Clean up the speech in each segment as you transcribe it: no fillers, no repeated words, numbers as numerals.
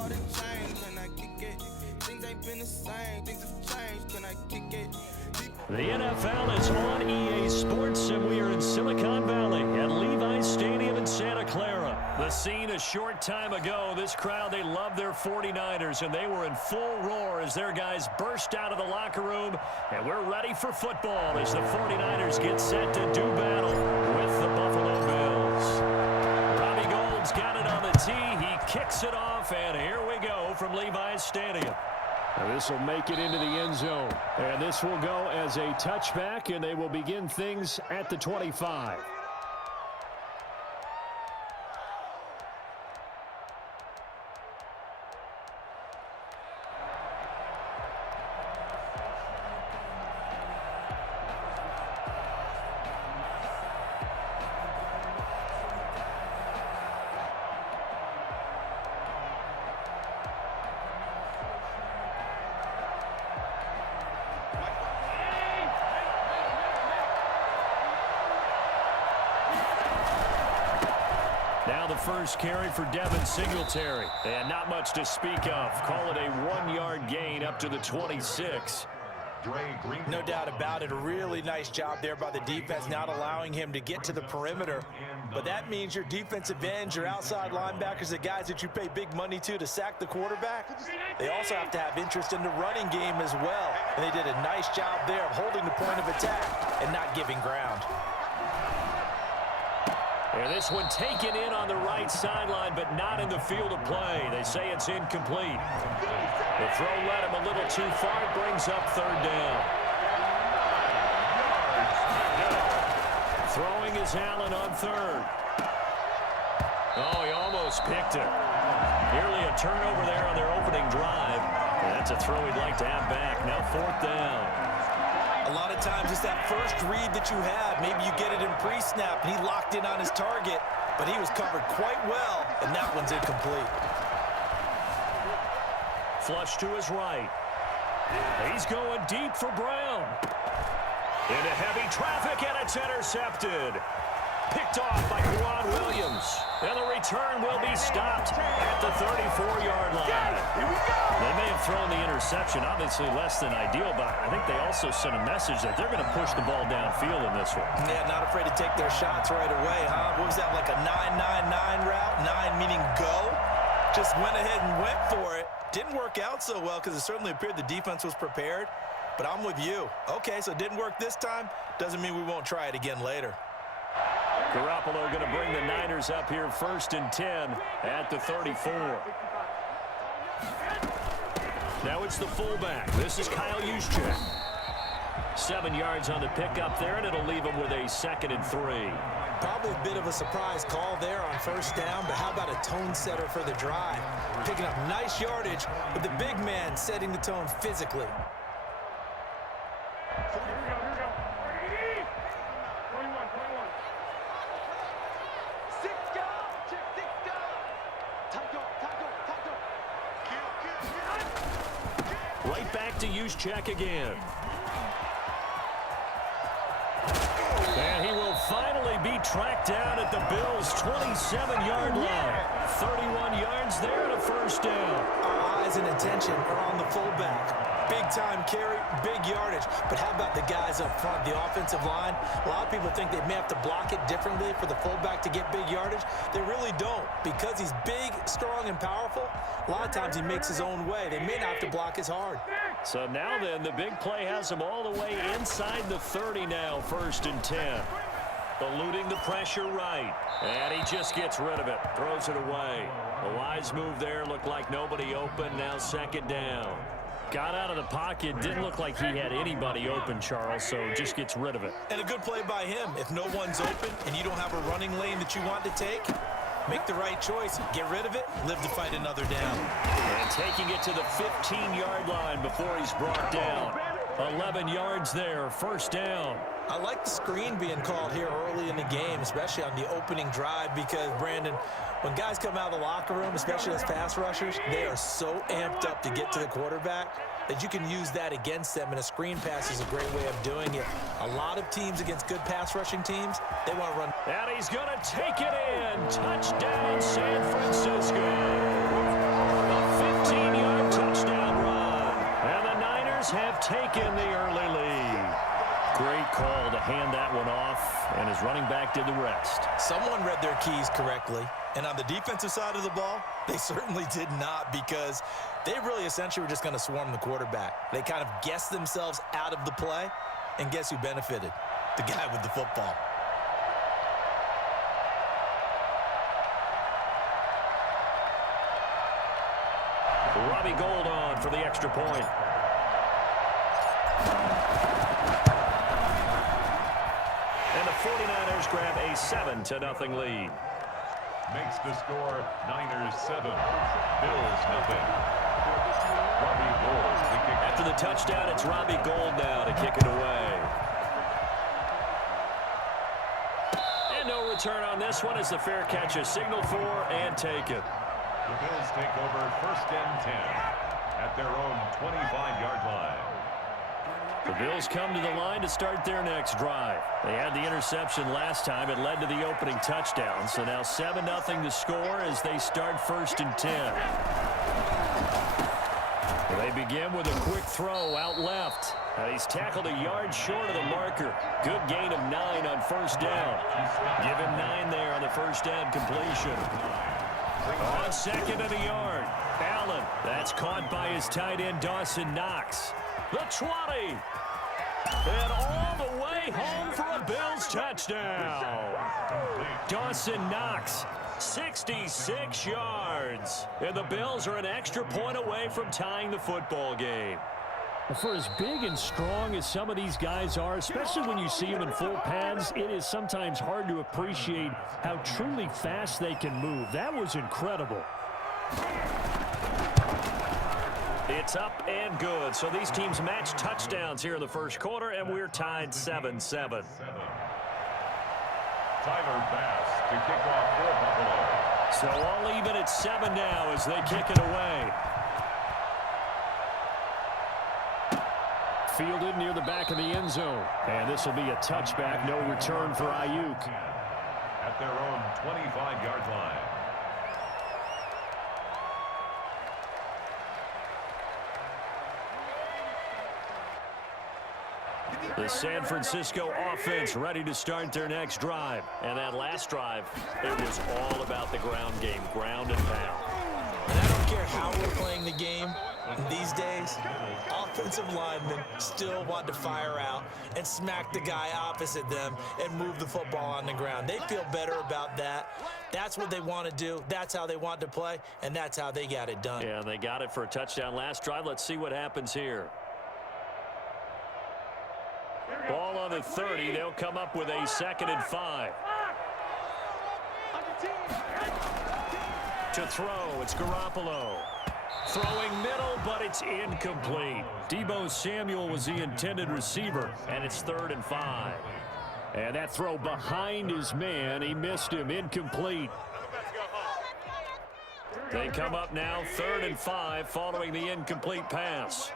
for the change, can I kick it? Things ain't been the same, things have changed, can I kick it? The NFL is on EA Sports, and we are in Silicon Valley at Levi's Stadium in Santa Clara. The scene a short time ago. This crowd, they love their 49ers, and they were in full roar as their guys burst out of the locker room. And we're ready for football as the 49ers get set to do battle with the Buffalo Bills. Robbie Gould's got it on the tee. He kicks it off, and here we go from Levi's Stadium. This will make it into the end zone. And this will go as a touchback, and they will begin things at the 25. Now the first carry for Devin Singletary. And not much to speak of. Call it a 1-yard gain up to the 26. No doubt about it. A really nice job there by the defense, not allowing him to get to the perimeter. But that means your defensive ends, your outside linebackers, the guys that you pay big money to sack the quarterback, they also have to have interest in the running game as well. And they did a nice job there of holding the point of attack and not giving ground. And this one taken in on the right sideline, but not in the field of play. They say it's incomplete. The throw led him a little too far. Brings up third down. Throwing is Allen on third. Oh, he almost picked it. Nearly a turnover there on their opening drive. And that's a throw he'd like to have back. Now fourth down. A lot of times it's that first read that you have. Maybe you get it in pre-snap, and he locked in on his target, but he was covered quite well, and that one's incomplete. Flush to his right. He's going deep for Brown. Into heavy traffic, and it's intercepted. Picked off by Quan Williams. And the return will be stopped at the 34-yard line. Here we go. They may have thrown the interception, obviously less than ideal, but I think they also sent a message that they're going to push the ball downfield in this one. Yeah, not afraid to take their shots right away, huh? What was that, like a 9-9-9 route? 9 meaning go? Just went ahead and went for it. Didn't work out so well because it certainly appeared the defense was prepared. But I'm with you. Okay, so it didn't work this time. Doesn't mean we won't try it again later. Garoppolo going to bring the Niners up here first and 10 at the 34. Now it's the fullback. This is Kyle Juszczyk. 7 yards on the pickup there, and it'll leave him with a 2nd and 3. Probably a bit of a surprise call there on first down, but how about a tone setter for the drive? Picking up nice yardage with the big man setting the tone physically. Right back to Juszczyk again. And he will finally be tracked down at the Bills' 27-yard line. 31 yards there and a first down. Our eyes and attention are on the fullback. Big-time carry, big yardage. But how about the guys up front, the offensive line? A lot of people think they may have to block it differently for the fullback to get big yardage. They really don't. Because he's big, strong, and powerful, a lot of times he makes his own way. They may not have to block as hard. So now then, the big play has him all the way inside the 30 now, 1st and 10. Eluding the pressure right. And he just gets rid of it. Throws it away. A wise move there. Looked like nobody open. Now 2nd down. Got out of the pocket. Didn't look like he had anybody open, Charles, so just gets rid of it. And a good play by him. If no one's open and you don't have a running lane that you want to take, make the right choice. Get rid of it. Live to fight another down. And taking it to the 15-yard line before he's brought down. 11 yards there. 1st down. I like the screen being called here early in the game, especially on the opening drive, because, Brandon, when guys come out of the locker room, especially as pass rushers, they are so amped up to get to the quarterback that you can use that against them, and a screen pass is a great way of doing it. A lot of teams against good pass rushing teams, they want to run. And he's going to take it in. Touchdown, San Francisco. The taken the early lead. Great call to hand that one off, and his running back did the rest. Someone read their keys correctly, and on the defensive side of the ball, they certainly did not, because they really essentially were just going to swarm the quarterback. They kind of guessed themselves out of the play, and guess who benefited? The guy with the football. Robbie Gould on for the extra point. And the 49ers grab a 7-0 lead. Makes the score Niners 7, Bills nothing. Robbie Gould to kick. After the touchdown, it's Robbie Gould now to kick it away. And no return on this one as the fair catch is signaled for and taken. The Bills take over 1st and 10 at their own 25-yard line. The Bills come to the line to start their next drive. They had the interception last time. It led to the opening touchdown. So now 7-0 to score as they start 1st and 10. They begin with a quick throw out left. He's tackled a yard short of the marker. Good gain of 9 on 1st down. Give him 9 there on the 1st down completion. On 2nd and a yard. Allen. That's caught by his tight end, Dawson Knox. The 20. And all the way home for a Bills touchdown. Dawson Knox, 66 yards. And the Bills are an extra point away from tying the football game. For as big and strong as some of these guys are, especially when you see them in full pads, it is sometimes hard to appreciate how truly fast they can move. That was incredible. It's up and good. So these teams match touchdowns here in the 1st quarter, and we're tied 7-7. Tyler Bass to kick off for Buffalo. So all even at 7 now as they kick it away. Fielded near the back of the end zone. And this will be a touchback. No return for Ayuk. At their own 25-yard line. The San Francisco offense ready to start their next drive. And that last drive, it was all about the ground game, ground and pound. And I don't care how we're playing the game these days, offensive linemen still want to fire out and smack the guy opposite them and move the football on the ground. They feel better about that. That's what they want to do. That's how they want to play, and that's how they got it done. Yeah, they got it for a touchdown last drive. Let's see what happens here. Ball on the 30. They'll come up with a 2nd and 5. To throw, it's Garoppolo. Throwing middle, but it's incomplete. Deebo Samuel was the intended receiver, and it's 3rd and 5. And that throw behind his man, he missed him, incomplete. They come up now 3rd and 5 following the incomplete pass.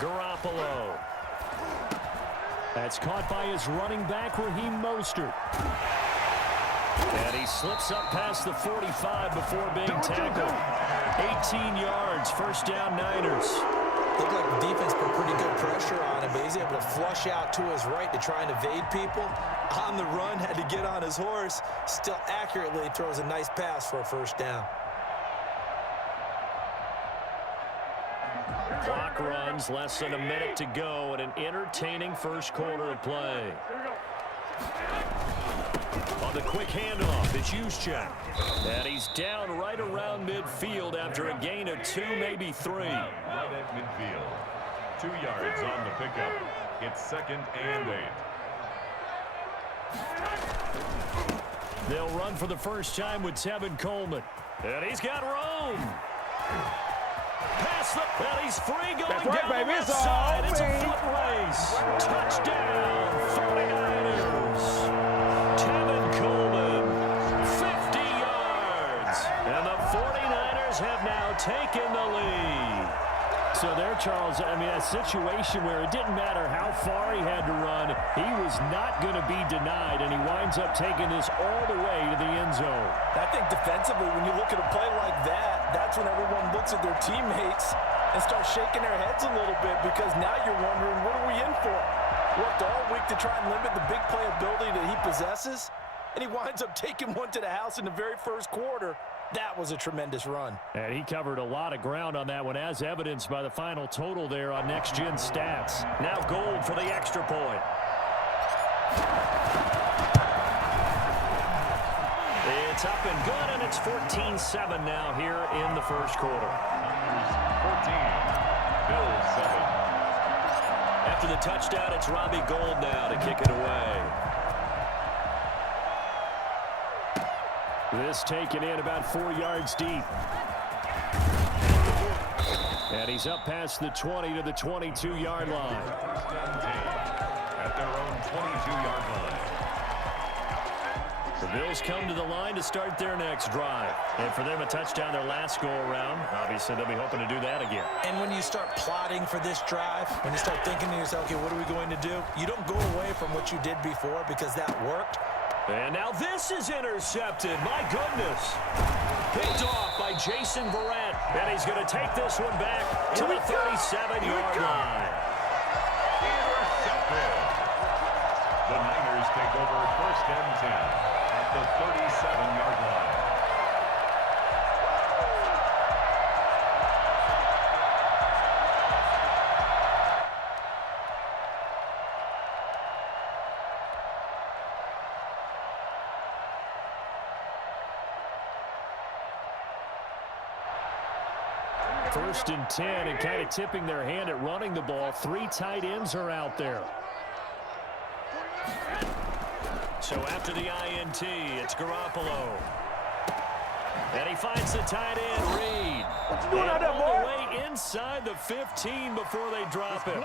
Garoppolo. That's caught by his running back, Raheem Mostert. And he slips up past the 45 before being tackled. 18 yards, 1st down Niners. Looked like the defense put pretty good pressure on him, but he's able to flush out to his right to try and evade people. On the run, had to get on his horse. Still accurately throws a nice pass for a 1st down. Clock runs, less than a minute to go, and an entertaining 1st quarter of play. On the quick handoff, it's Juszczyk. And he's down right around midfield after a gain of 2, maybe 3. Right at midfield. 2 yards on the pickup. It's 2nd and 8. They'll run for the first time with Tevin Coleman. And he's got room. Pass the, and he's free going down the left side. It's a foot race. Touchdown, 49ers. Tevin Coleman, 50 yards. And the 49ers have now taken the lead. So there, Charles, I mean, a situation where it didn't matter how far he had to run, he was not going to be denied, and he winds up taking this all the way to the end zone. I think defensively, when you look at a play like that, that's when everyone looks at their teammates and starts shaking their heads a little bit, because now you're wondering, what are we in for? Worked all week to try and limit the big play ability that he possesses, and he winds up taking one to the house in the very first quarter. That was a tremendous run. And he covered a lot of ground on that one, as evidenced by the final total there on Next Gen Stats. Now Gold for the extra point. It's up and good, and it's 14-7 now here in the first quarter. 14, Bills 7. After the touchdown, it's Robbie Gould now to kick it away. This taken in about 4 yards deep. And he's up past the 20 to the 22-yard line. At their own 22-yard line. The Bills come to the line to start their next drive. And for them, a touchdown their last go-around. Obviously, they'll be hoping to do that again. And when you start plotting for this drive, when you start thinking to yourself, okay, what are we going to do? You don't go away from what you did before, because that worked. And now this is intercepted. My goodness. Picked off by Jason Verrett. And he's going to take this one back to the 37-yard line. Intercepted. The Niners take over 1st and 10 at the 37-yard line. First and 10, and kind of tipping their hand at running the ball. 3 tight ends are out there. So after the INT, it's Garoppolo. And he finds the tight end, Reed. And all the way inside the 15 before they drop him.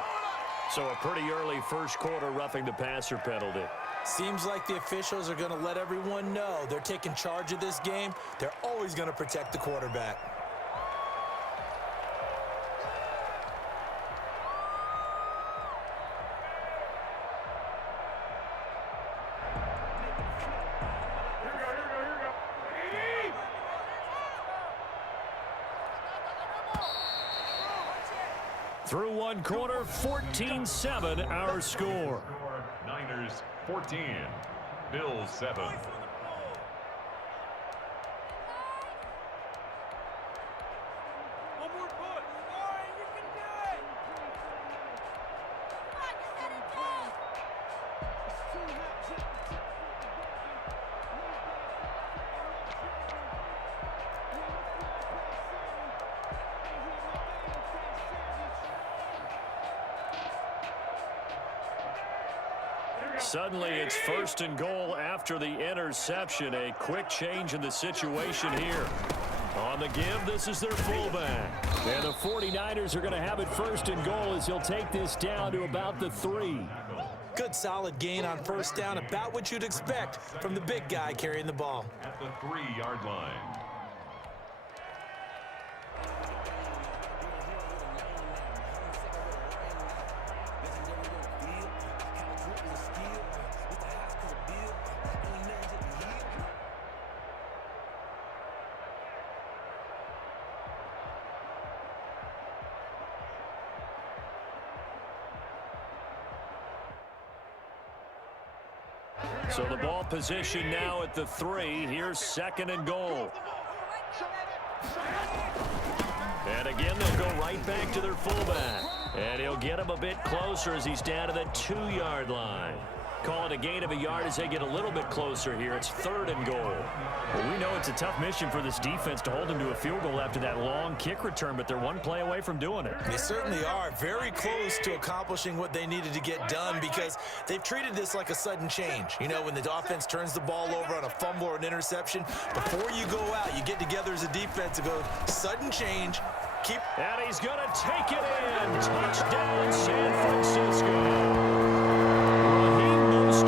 So a pretty early first quarter roughing the passer penalty. Seems like the officials are going to let everyone know they're taking charge of this game. They're always going to protect the quarterback. Through one quarter, 14-7 our score. Niners 14, Bills 7. Suddenly, it's 1st and goal after the interception. A quick change in the situation here. On the give, this is their fullback. And the 49ers are going to have it 1st and goal as he'll take this down to about the 3. Good solid gain on 1st down, about what you'd expect from the big guy carrying the ball. At the 3-yard line. So the ball position now at the 3. Here's 2nd and goal. And again, they'll go right back to their fullback. And he'll get him a bit closer as he's down to the 2-yard line. Call it a gain of a yard as they get a little bit closer here. It's 3rd and goal. Well, we know it's a tough mission for this defense to hold them to a field goal after that long kick return, but they're one play away from doing it. They certainly are very close to accomplishing what they needed to get done, because they've treated this like a sudden change. You know, when the offense turns the ball over on a fumble or an interception, before you go out, you get together as a defense and go, sudden change. And he's going to take it in. Touchdown, San Francisco. He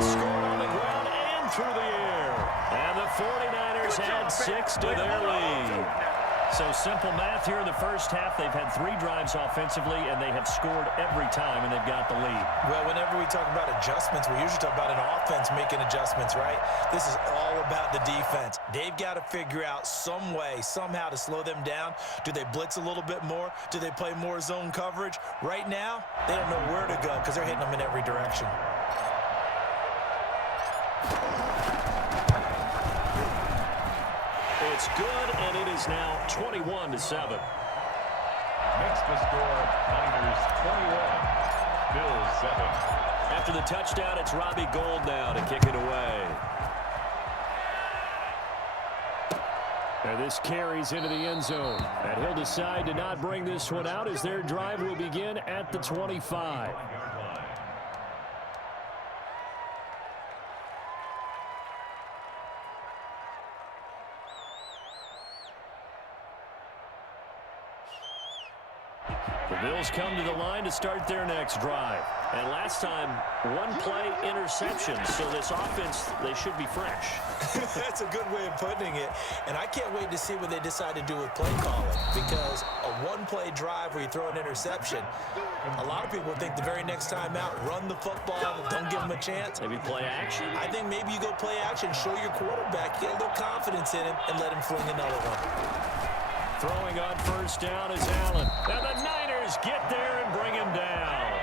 scored on the ground and through the air. And the 49ers add 6 to their lead. So simple math here in the first half. They've had 3 drives offensively, and they have scored every time, and they've got the lead. Well, whenever we talk about adjustments, we usually talk about an offense making adjustments, right? This is all about the defense. They've got to figure out some way, somehow to slow them down. Do they blitz a little bit more? Do they play more zone coverage? Right now, they don't know where to go because they're hitting them in every direction. It's good, and it is now 21-7. Makes the score Niners 21, Bills 7. After the touchdown, it's Robbie Gould now to kick it away. And this carries into the end zone. And he'll decide to not bring this one out as their drive will begin at the 25. The Bills come to the line to start their next drive. And last time, 1-play interception. So this offense, they should be fresh. That's a good way of putting it. And I can't wait to see what they decide to do with play calling. Because a 1-play drive where you throw an interception, a lot of people think the very next time out, run the football, don't give them a chance. Maybe play action? I think maybe you go play action, show your quarterback, get a little confidence in him, and let him fling another one. Throwing on first down is Allen. And the Niners get there and bring him down.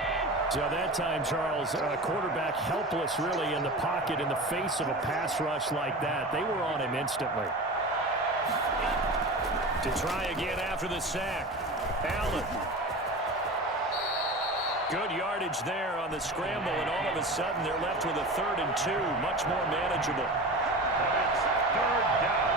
So that time, Charles, quarterback helpless really in the pocket in the face of a pass rush like that. They were on him instantly. To try again after the sack. Allen. Good yardage there on the scramble, and all of a sudden they're left with a 3rd and 2, much more manageable. And it's 3rd down.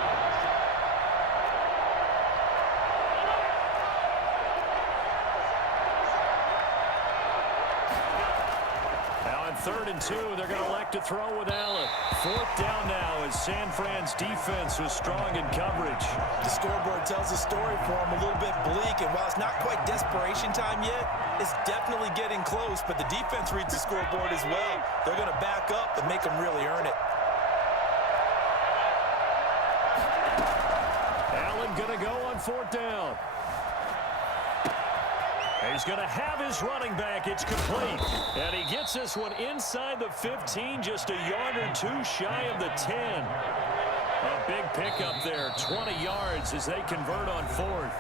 Now on 3rd and 2, they're going to elect to throw with Allen. 4th down now as San Fran's defense was strong in coverage. The scoreboard tells a story for them, a little bit bleak, and while it's not quite desperation time yet, it's definitely getting close, but the defense reads the scoreboard as well. They're going to back up and make them really earn it. Allen going to go on 4th down. He's going to have his running back. It's complete. And he gets this one inside the 15, just a yard or 2 shy of the 10. A big pickup there, 20 yards as they convert on 4th.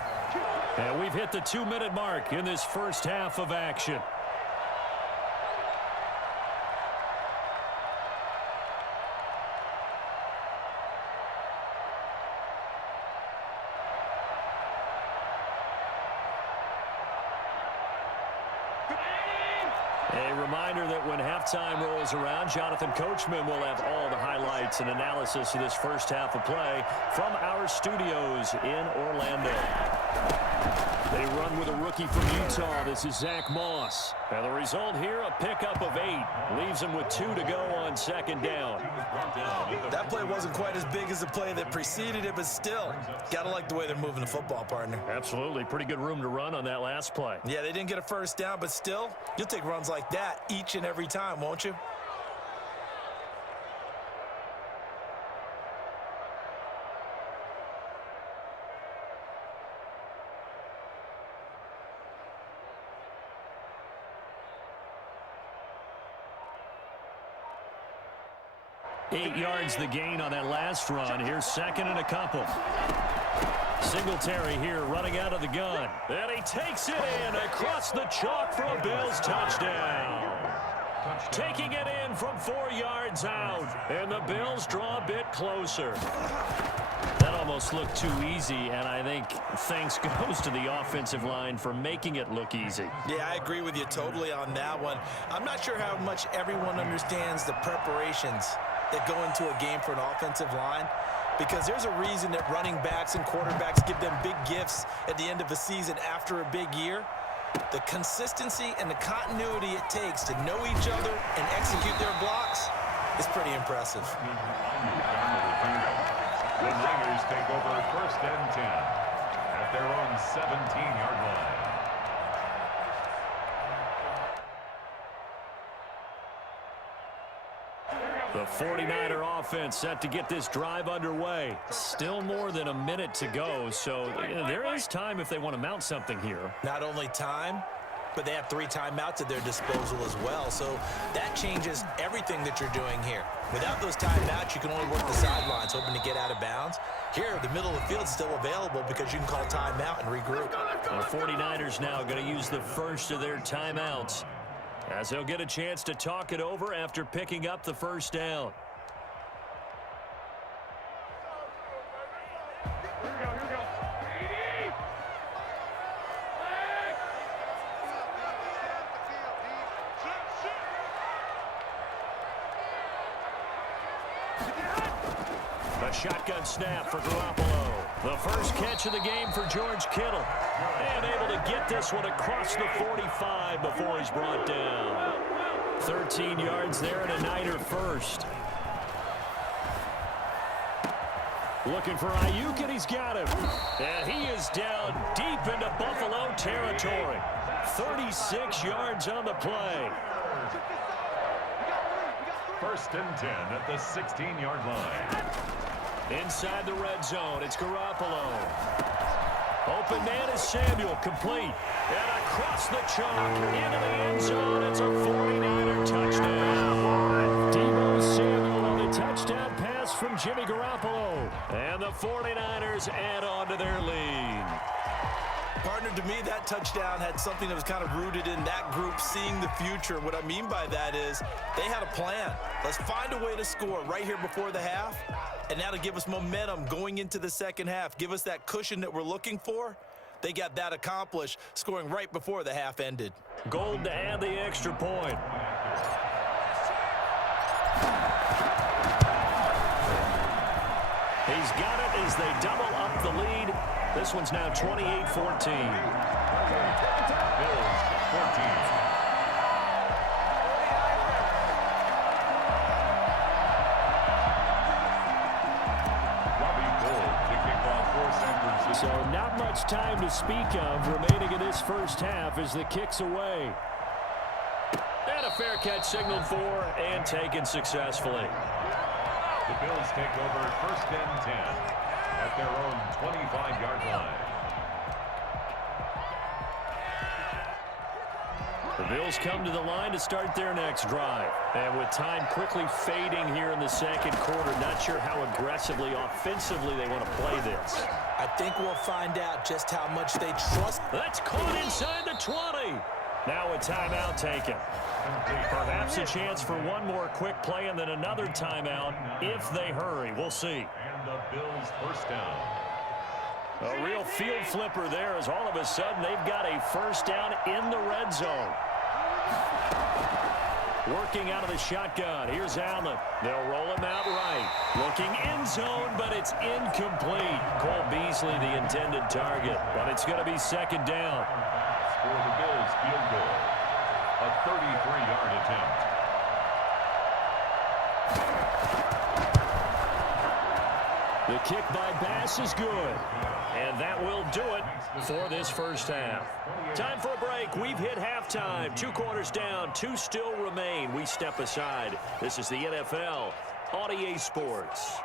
And we've hit the 2-minute mark in this first half of action. A reminder that when halftime rolls around, Jonathan Coachman will have all the highlights and analysis of this first half of play from our studios in Orlando. They run with a rookie from Utah. This is Zach Moss. And the result here, a pickup of 8. Leaves him with 2 to go on 2nd down. That play wasn't quite as big as the play that preceded it, but still, got to like the way they're moving the football, partner. Absolutely. Pretty good room to run on that last play. Yeah, they didn't get a first down, but still, you'll take runs like that each and every time, won't you? Eight yards the gain on that last run. Here's 2nd and a couple. Singletary here running out of the gun. And he takes it in across the chalk for a Bills touchdown. Taking it in from 4 yards out. And the Bills draw a bit closer. That almost looked too easy, and I think thanks goes to the offensive line for making it look easy. Yeah, I agree with you totally on that one. I'm not sure how much everyone understands the preparations that go into a game for an offensive line, because there's a reason that running backs and quarterbacks give them big gifts at the end of a season after a big year. The consistency and the continuity it takes to know each other and execute their blocks is pretty impressive. The Niners take over 1st and 10 at their own 17-yard line. The 49er offense set to get this drive underway. Still more than a minute to go, so there is time if they want to mount something here. Not only time, but they have 3 timeouts at their disposal as well, so that changes everything that you're doing here. Without those timeouts, you can only work the sidelines, hoping to get out of bounds. Here, the middle of the field is still available because you can call timeout and regroup. The 49ers now going to use the first of their timeouts, as they'll get a chance to talk it over after picking up the first down. A shotgun snap for Garoppolo. The first catch of the game for George Kittle. And able to get this one across the 45 before he's brought down. 13 yards there and a Niner first. Looking for Ayuk, and he's got him. And he is down deep into Buffalo territory. 36 yards on the play. First and 10 at the 16-yard line. Inside the red zone, it's Garoppolo. Open man is Samuel, complete. And across the chalk, into the end zone, it's a 49er touchdown. Deebo Samuel on the touchdown pass from Jimmy Garoppolo. And the 49ers add on to their lead. Partner, to me, that touchdown had something that was kind of rooted in that group seeing the future. What I mean by that is they had a plan. Let's find a way to score right here before the half, and that'll give us momentum going into the second half. Give us that cushion that we're looking for. They got that accomplished, scoring right before the half ended. Gold to add the extra point. He's got it as they double up the lead. This one's now 28-14. Bills 14. So not much time to speak of remaining in this first half as the kick's away. And a fair catch signaled for and taken successfully. The Bills take over first and 10 at their own 25-yard line. The Bills come to the line to start their next drive. And with time quickly fading here in the second quarter, not sure how aggressively, offensively they want to play this. I think we'll find out just how much they trust. That's caught inside the 20. Now a timeout taken. Perhaps a chance for one more quick play and then another timeout if they hurry. We'll see. And the Bills first down. A real field flipper there as all of a sudden they've got a first down in the red zone. Working out of the shotgun. Here's Allen. They'll roll him out right. Looking end zone, but it's incomplete. Cole Beasley, the intended target. But it's going to be second down. For the Bills field goal. A 33-yard attempt. The kick by Bass is good. And that will do it for this first half. Time for a break. We've hit halftime. 2 quarters down. 2 still remain. We step aside. This is the NFL on EA Sports.